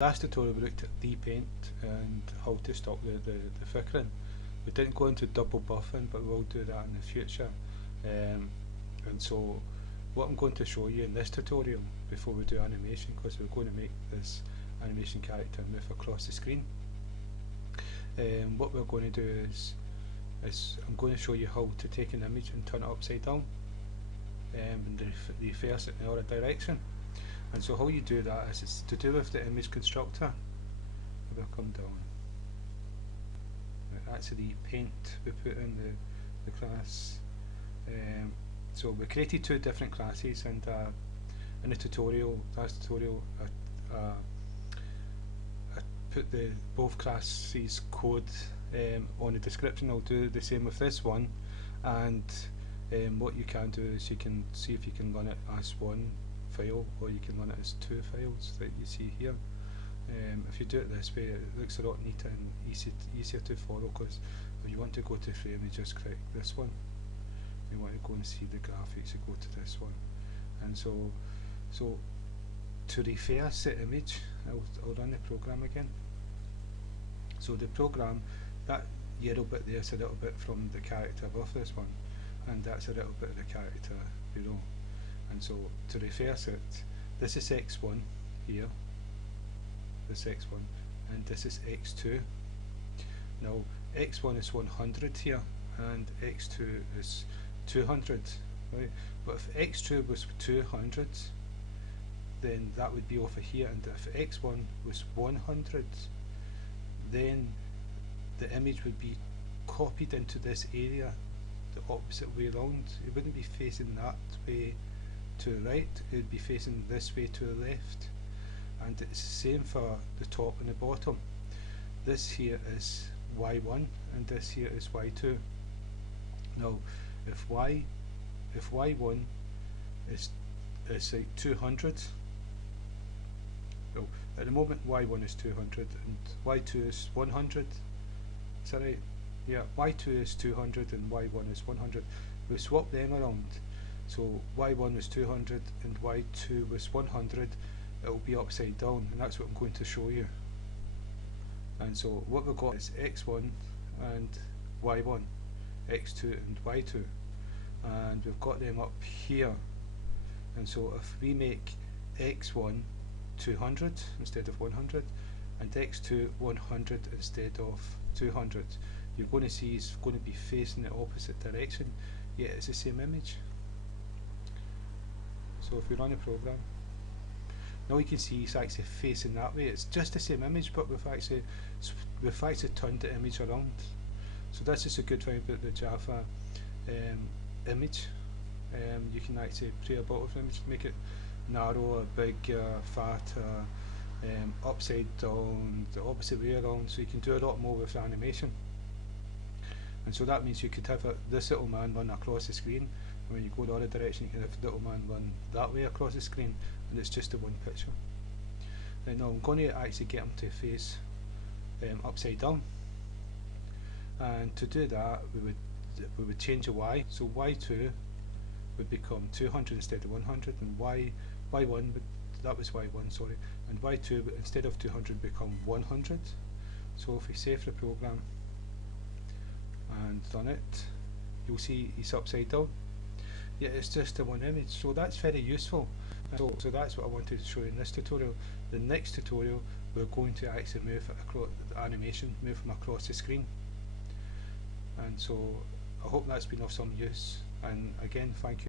Last tutorial we looked at dpaint and how to stop the flickering. We didn't go into double buffing, but we will do that in the future. And so what I'm going to show you in this tutorial before we do animation, because we're going to make this animation character move across the screen. What we're going to do is I'm going to show you how to take an image and turn it upside down and reverse it in the other direction. And so how you do that is it's to do with the image constructor. We'll come down. Right, that's the paint we put in the class. So we created two different classes, and in the tutorial, last tutorial, I put the both classes code on the description. I'll do the same with this one, and what you can do is you can see if you can run it as one file, or you can run it as two files that you see here. If you do it this way, it looks a lot neater and easier to follow, because if you want to go to frame, you just click this one. If you want to go and see the graphics, you go to this one. And so to reverse the image, I'll run the program again. So the program, that yellow bit there is a little bit from the character above this one, and that's a little bit of the character below. And so to reverse it, this is x1 here, this x1, and this is x2. Now x1 is 100 here, and x2 is 200, right? But if x2 was 200, then that would be over here, and if x1 was 100, then the image would be copied into this area the opposite way around. It wouldn't be facing that way to the right, it would be facing this way to the left. And it's the same for the top and the bottom. This here is y1 and this here is y2. Now if y1 is like 200, well, at the moment y1 is 200 and y2 is 100. Is that right? Yeah, y2 is 200 and y1 is 100. We swap them around. So y1 was 200 and y2 was 100. It will be upside down, and that's what I'm going to show you. And so what we've got is x1 and y1, x2 and y2, and we've got them up here. And so if we make x1 200 instead of 100 and x2 100 instead of 200, you're going to see it's going to be facing the opposite direction, yet it's the same image. So if we run the program, now you can see it's actually facing that way. It's just the same image, but we've actually turned the image around. So this is a good thing about the Java image. You can actually play about with the image, make it narrow, big, fat, upside down, the opposite way around. So you can do a lot more with animation. And so that means you could have this little man run across the screen, and when you go the other direction you can have the little man run that way across the screen, and it's just the one picture. Now I'm going to actually get him to face upside down, and to do that we would change the y. So y2 would become 200 instead of 100, and y1 would, that was y1, sorry, and y2 would, instead of 200, become 100. So if we save the program and run it, you'll see he's upside down. Yeah, it's just a one image, so that's very useful. So that's what I wanted to show you in this tutorial. The next tutorial we're going to actually move across the animation, move them across the screen. And so I hope that's been of some use, and again thank you.